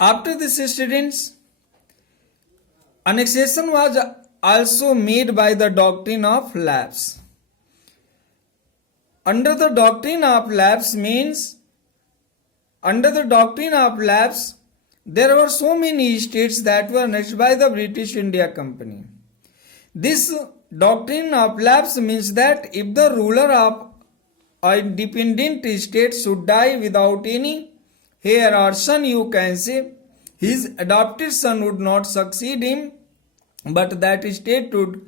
After this, students, annexation was also made by the doctrine of lapse. Under the doctrine of lapse means, under the doctrine of lapse, there were so many states that were annexed by the British India Company. This doctrine of lapse means that if the ruler of a dependent state should die without any heir or son, you can say, his adopted son would not succeed him, but that state would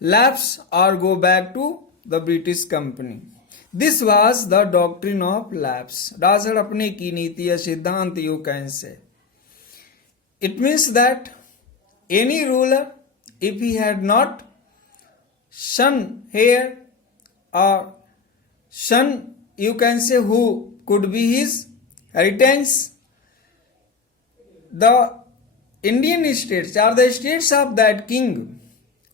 lapse or go back to the British Company. This was the doctrine of lapse. Rajar अपने की नीति या सिद्धांत you can say. It means that any ruler, if he had not son heir or son, you can say, who could be his inheritance, the Indian states or the states of that king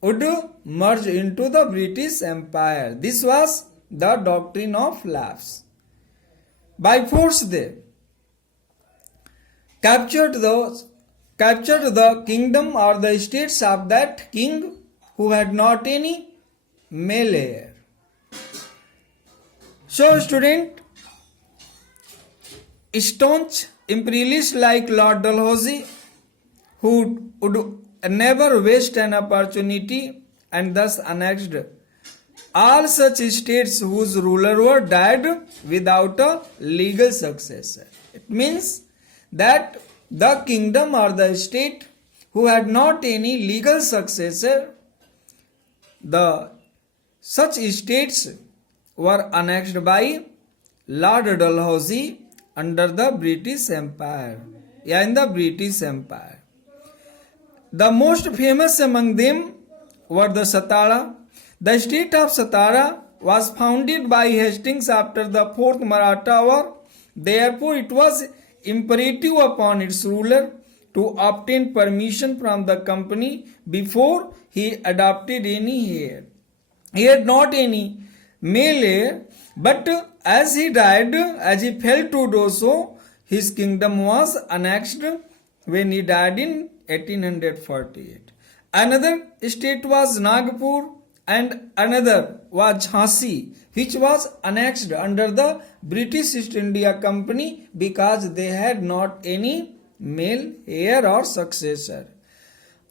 would merge into the British Empire. This was the doctrine of lapse. By force they captured the kingdom or the states of that king who had not any male heir. So, student, staunch imperialists like Lord Dalhousie, who would never waste an opportunity and thus annexed all such states whose ruler were died without a legal successor. It means that the kingdom or the state who had not any legal successor, the such states were annexed by Lord Dalhousie under the British Empire. In the British Empire. The most famous among them were the Satara. The state of Satara was founded by Hastings after the Fourth Maratha War. Therefore, it was imperative upon its ruler to obtain permission from the company before he adopted any heir. He had not any male heir, but as he died, as he fell to do so, his kingdom was annexed when he died in 1848. Another state was Nagpur and another was Jhansi, which was annexed under the British East India Company because they had not any male heir or successor.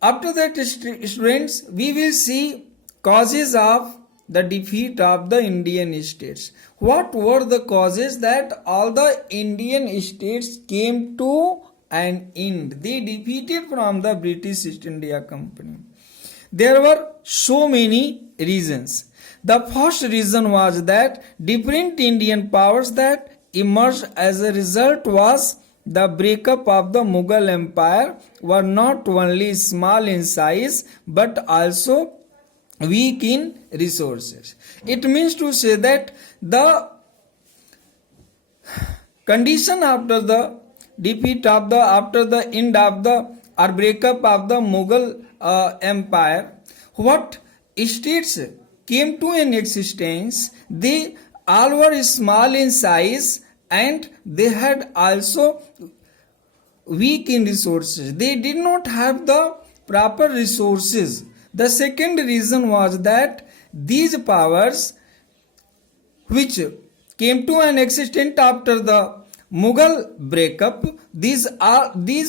After that, students, we will see causes of the defeat of the Indian states. What were the causes that all the Indian states came to an end? They defeated from the British East India Company. There were so many reasons. The first reason was that different Indian powers that emerged as a result was the breakup of the Mughal Empire were not only small in size but also weak in resources. It means to say that the condition after the defeat of the after the end of the or breakup of the Mughal Empire, what states came to an existence, they all were small in size and they had also weak in resources. They did not have the proper resources. The second reason was that these powers which came to an existence after the Mughal breakup, these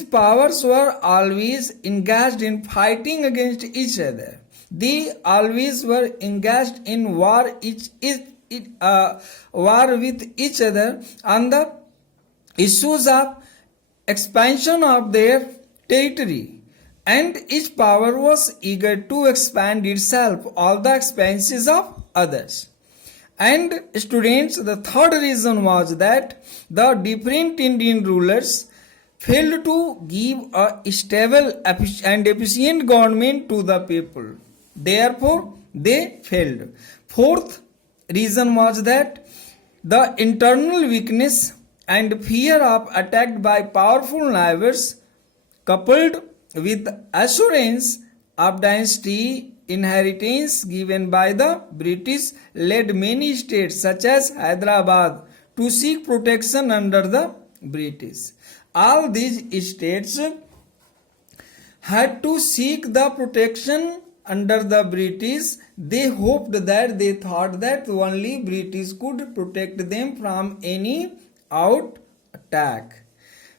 powers were always engaged in fighting against each other. They always were engaged in war with each other on the issues of expansion of their territory. And each power was eager to expand itself all the expenses of others. And students, the third reason was that the different Indian rulers failed to give a stable and efficient government to the people. Therefore, they failed. Fourth reason was that the internal weakness and fear of attack by powerful neighbors coupled with assurance of dynasty inheritance given by the British led many states such as Hyderabad to seek protection under the British. All these states had to seek the protection under the British. They hoped that, they thought that only British could protect them from any out attack.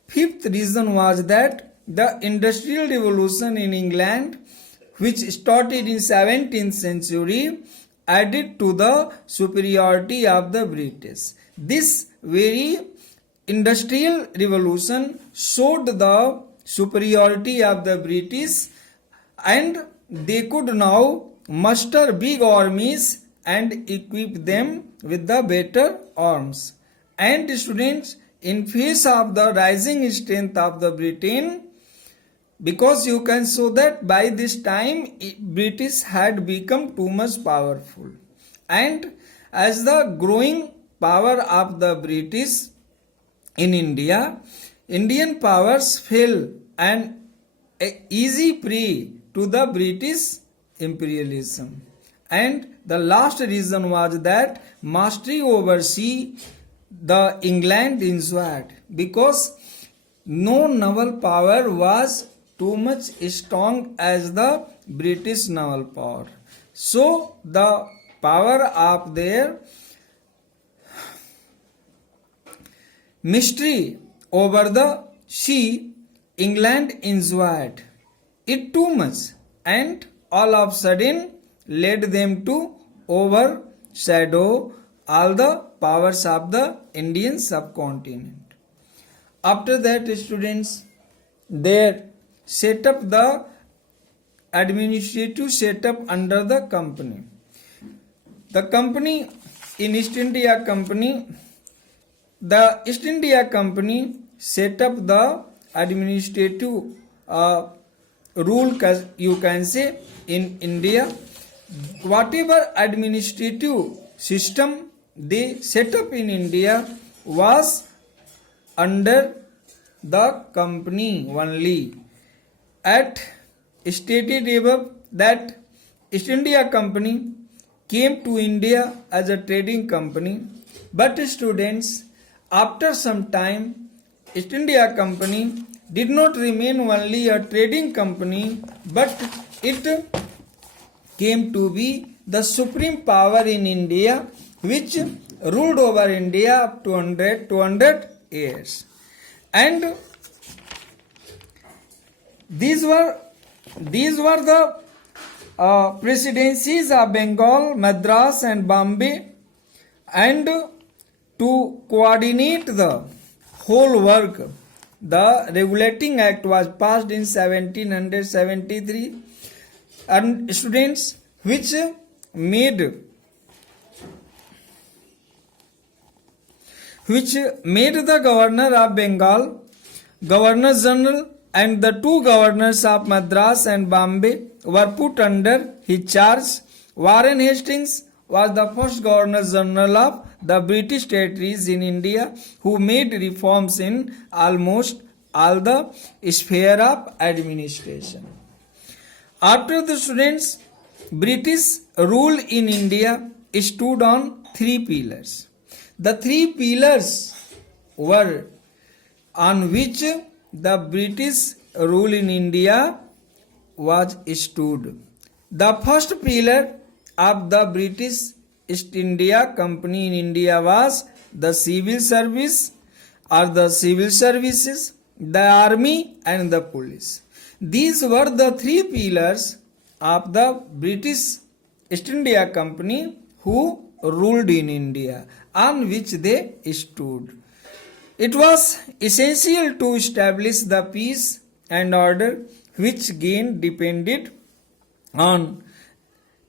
Fifth reason was that the Industrial Revolution in England, which started in 17th century, added to the superiority of the British. This very Industrial Revolution showed the superiority of the British, and they could now muster big armies and equip them with the better arms. And students, in face of the rising strength of the Britain, because you can show that by this time British had become too much powerful, and as the growing power of the British in India, Indian powers fell and easy prey to the British imperialism. And the last reason was that mastery over sea the England enjoyed, because no naval power was too much strong as the British naval power. So the power of their mystery over the sea, England enjoyed it too much, and all of a sudden led them to overshadow all the powers of the Indian subcontinent. After that, students, they set up the administrative setup under the company. The company in East India Company, the East India Company set up the administrative rule, you can say, in India. Whatever administrative system they set up in India was under the company only. At stated above that East India Company came to India as a trading company, but students, after some time, East India Company did not remain only a trading company, but it came to be the supreme power in India, which ruled over India up to 200 years. And these were the presidencies of Bengal, Madras and Bombay, and to coordinate the whole work, the Regulating Act was passed in 1773, and students, which made the Governor of Bengal, Governor General, and the two governors of Madras and Bombay were put under his charge. Warren Hastings was the first Governor General of the British territories in India, who made reforms in almost all the sphere of administration. After the students, British rule in India stood on three pillars. The three pillars were on which the British rule in India was stood. The first pillar of the British East India Company in India was the civil service or the civil services, the army and the police. These were the three pillars of the British East India Company who ruled in India, on which they stood. It was essential to establish the peace and order, which again depended on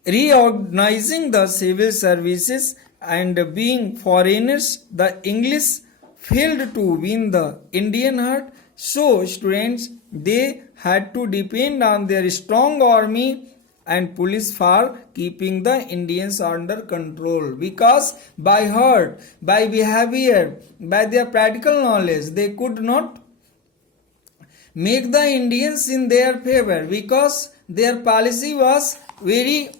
reorganizing the civil services, and being foreigners, the English failed to win the Indian heart. So students, they had to depend on their strong army and police for keeping the Indians under control, because by heart, by behavior, by their practical knowledge, they could not make the Indians in their favor, because their policy was very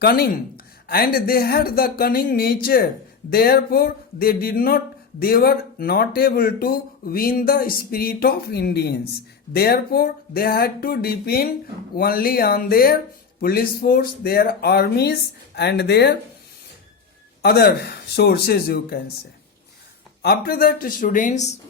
cunning and they had the cunning nature. Therefore, they did not they were not able to win the spirit of Indians. Therefore, they had to depend only on their police force, their armies, and their other sources, you can say. After that, students,